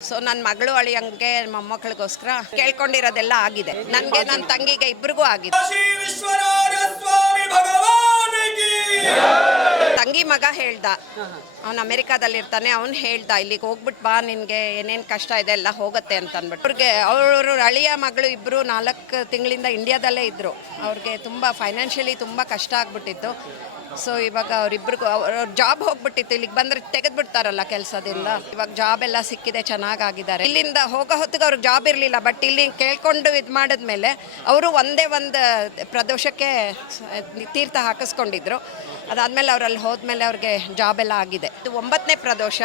So ನನ್ನ ಮಗಳು ಅಳಿಯಂಗೆ ಮೊಮ್ಮಕ್ಕಳಿಗೋಸ್ಕರ ಕೇಳ್ಕೊಂಡಿರೋದೆಲ್ಲ ಆಗಿದೆ. ನನಗೆ ನನ್ನ ತಂಗಿಗೆ ಇಬ್ರಿಗೂ ಆಗಿದೆ. ತಂಗಿ ಮಗ ಹೇಳ್ದ. ಅವ್ನು ಅಮೆರಿಕಾದಲ್ಲಿ ಇರ್ತಾನೆ ಅವ್ನು ಹೇಳ್ದ ಇಲ್ಲಿಗೆ ಹೋಗ್ಬಿಟ್ಟು ಬಾ ನಿನಗೆ ಏನೇನು ಕಷ್ಟ ಇದೆ ಎಲ್ಲ ಹೋಗುತ್ತೆ ಅಂತ ಅಂದ್ಬಿಟ್ಟು ಅವ್ರಿಗೆ ಅವರು ಅಳಿಯ ಮಗಳು ಇಬ್ಬರು ನಾಲ್ಕು ತಿಂಗಳಿಂದ ಇಂಡಿಯಾದಲ್ಲೇ ಇದ್ದರು ಅವ್ರಿಗೆ ತುಂಬ ಫೈನಾನ್ಷಿಯಲಿ ತುಂಬ ಕಷ್ಟ ಆಗ್ಬಿಟ್ಟಿತ್ತು. ಸೊ ಇವಾಗ ಅವರಿಬ್ರಿಗೂ ಅವ್ರ ಜಾಬ್ ಹೋಗ್ಬಿಟ್ಟಿತ್ತು. ಇಲ್ಲಿಗೆ ಬಂದ್ರೆ ತೆಗೆದ್ಬಿಡ್ತಾರಲ್ಲ ಕೆಲಸದಿಂದ. ಇವಾಗ ಜಾಬ್ ಎಲ್ಲ ಸಿಕ್ಕಿದೆ ಚೆನ್ನಾಗಾಗಿದ್ದಾರೆ. ಇಲ್ಲಿಂದ ಹೋಗೋ ಹೊತ್ತಿಗೆ ಅವ್ರಿಗೆ ಜಾಬ್ ಇರಲಿಲ್ಲ. ಬಟ್ ಇಲ್ಲಿ ಕೇಳ್ಕೊಂಡು ಇದು ಮಾಡಿದ್ಮೇಲೆ ಅವರು ಒಂದೇ ಒಂದು ಪ್ರದೋಷಕ್ಕೆ ತೀರ್ಥ ಹಾಕಿಸ್ಕೊಂಡಿದ್ರು. ಅದಾದಮೇಲೆ ಅವರಲ್ಲಿ ಹೋದ್ಮೇಲೆ ಅವ್ರಿಗೆ ಜಾಬ್ ಎಲ್ಲ ಆಗಿದೆ. ಇದು ಒಂಬತ್ತನೇ ಪ್ರದೋಷ.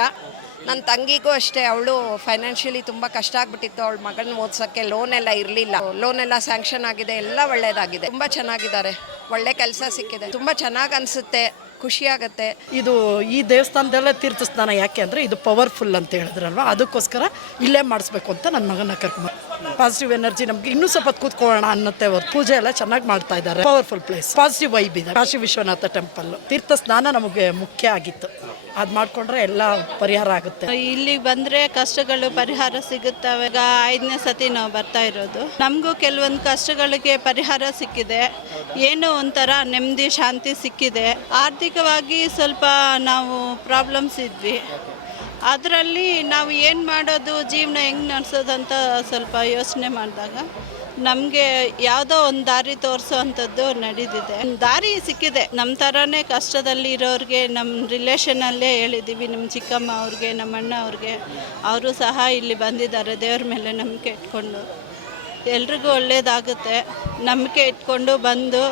ನನ್ನ ತಂಗಿಗೂ ಅಷ್ಟೇ, ಅವಳು ಫೈನಾನ್ಷಿಯಲಿ ತುಂಬ ಕಷ್ಟ ಆಗ್ಬಿಟ್ಟಿತ್ತು. ಅವಳ ಮಗಳನ್ನ ಓದ್ಸೋಕ್ಕೆ ಲೋನ್ ಎಲ್ಲ ಇರಲಿಲ್ಲ. ಲೋನ್ ಎಲ್ಲ ಸ್ಯಾಂಕ್ಷನ್ ಆಗಿದೆ, ಎಲ್ಲ ಒಳ್ಳೆಯದಾಗಿದೆ ತುಂಬ ಚೆನ್ನಾಗಿದ್ದಾರೆ. ಒಳ್ಳೆ ಕೆಲಸ ಸಿಕ್ಕಿದೆ. ತುಂಬ ಚೆನ್ನಾಗಿ ಅನಿಸುತ್ತೆ. ಖುಷಿ ಆಗುತ್ತೆ ಇದು ಈ ದೇವಸ್ಥಾನದಲ್ಲೇ ತೀರ್ಥ ಸ್ನಾನ ಯಾಕೆ ಅಂದರೆ ಇದು ಪವರ್ಫುಲ್ ಅಂತ ಹೇಳಿದ್ರಲ್ವ? ಅದಕ್ಕೋಸ್ಕರ ಇಲ್ಲೇ ಮಾಡಿಸ್ಬೇಕು ಅಂತ ನನ್ನ ಮಗನ ಕರ್ಕೊಂಡು ಪಾಸಿಟಿವ್ ಎನರ್ಜಿ ನಮ್ಗೆ ಇನ್ನೂ ಸ್ವಲ್ಪ ಕೂತ್ಕೊಳ್ಳೋಣ ಅನ್ನತ್ತೆ ಅವ್ರು. ಪೂಜೆ ಎಲ್ಲ ಚೆನ್ನಾಗಿ ಮಾಡ್ತಾ ಇದ್ದಾರೆ. ಪವರ್ಫುಲ್ ಪ್ಲೇಸ್ ಪಾಸಿಟಿವ್ ವೈಬ್ ಇದೆ. ಕಾಶಿ ವಿಶ್ವನಾಥ ಟೆಂಪಲ್ ತೀರ್ಥ ಸ್ನಾನ ನಮಗೆ ಮುಖ್ಯ ಆಗಿತ್ತು. ಅದು ಮಾಡ್ಕೊಂಡ್ರೆ ಎಲ್ಲ ಪರಿಹಾರ ಆಗುತ್ತೆ. ಇಲ್ಲಿಗೆ ಬಂದ್ರೆ ಕಷ್ಟಗಳು ಪರಿಹಾರ ಸಿಗುತ್ತವೆ ಈಗ ಐದನೇ ಸತಿ ನಾವು ಬರ್ತಾ ಇರೋದು. ನಮಗೂ ಕೆಲವೊಂದು ಕಷ್ಟಗಳಿಗೆ ಪರಿಹಾರ ಸಿಕ್ಕಿದೆ. ಏನೋ ಒಂಥರ ನೆಮ್ಮದಿ ಶಾಂತಿ ಸಿಕ್ಕಿದೆ. ಆರ್ಥಿಕವಾಗಿ ಸ್ವಲ್ಪ ನಾವು ಪ್ರಾಬ್ಲಮ್ಸ್ ಇದ್ವಿ. ಅದರಲ್ಲಿ ನಾವು ಏನು ಮಾಡೋದು, ಜೀವನ ಹೆಂಗೆ ನಡೆಸೋದು ಅಂತ ಸ್ವಲ್ಪ ಯೋಚನೆ ಮಾಡಿದಾಗ ನಮಗೆ ಯಾವುದೋ ಒಂದು ದಾರಿ ತೋರಿಸೋವಂಥದ್ದು ನಡೀತಿದೆ. ಒಂದ್ ದಾರಿ ಸಿಕ್ಕಿದೆ. ನಮ್ಮ ಥರನೇ ಕಷ್ಟದಲ್ಲಿ ಇರೋರಿಗೆ ನಮ್ಮ ರಿಲೇಷನಲ್ಲೇ ಹೇಳಿದ್ದೀವಿ ನಮ್ಮ ಚಿಕ್ಕಮ್ಮ ಅವ್ರಿಗೆ ನಮ್ಮ ಅಣ್ಣ ಅವ್ರಿಗೆ. ಅವರು ಸಹ ಇಲ್ಲಿ ಬಂದಿದ್ದಾರೆ. ದೇವ್ರ ಮೇಲೆ ನಂಬಿಕೆ ಇಟ್ಕೊಂಡು. ಎಲ್ರಿಗೂ ಒಳ್ಳೆಯದಾಗುತ್ತೆ ನಂಬಿಕೆ ಇಟ್ಕೊಂಡು ಬಂದು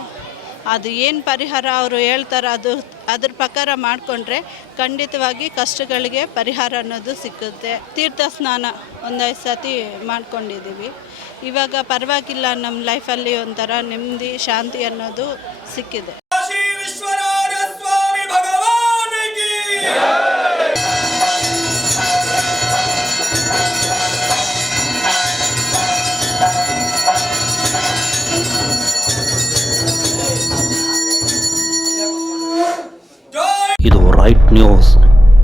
ಅದು ಏನು ಪರಿಹಾರ ಅವರು ಹೇಳ್ತಾರೆ ಅದು ಅದ್ರ ಪ್ರಕಾರ ಮಾಡಿಕೊಂಡ್ರೆ ಖಂಡಿತವಾಗಿ ಕಷ್ಟಗಳಿಗೆ ಪರಿಹಾರ ಅನ್ನೋದು ಸಿಕ್ಕುತ್ತೆ. ತೀರ್ಥ ಸ್ನಾನ ಒಂದೈದು ಸತಿ ಮಾಡ್ಕೊಂಡಿದ್ದೀವಿ. ಇವಾಗ ಪರವಾಗಿಲ್ಲ ನಮ್ಮ ಲೈಫಲ್ಲಿ ಒಂಥರ ನೆಮ್ಮದಿ, ಶಾಂತಿ ಅನ್ನೋದು ಸಿಕ್ಕಿದೆ. right news.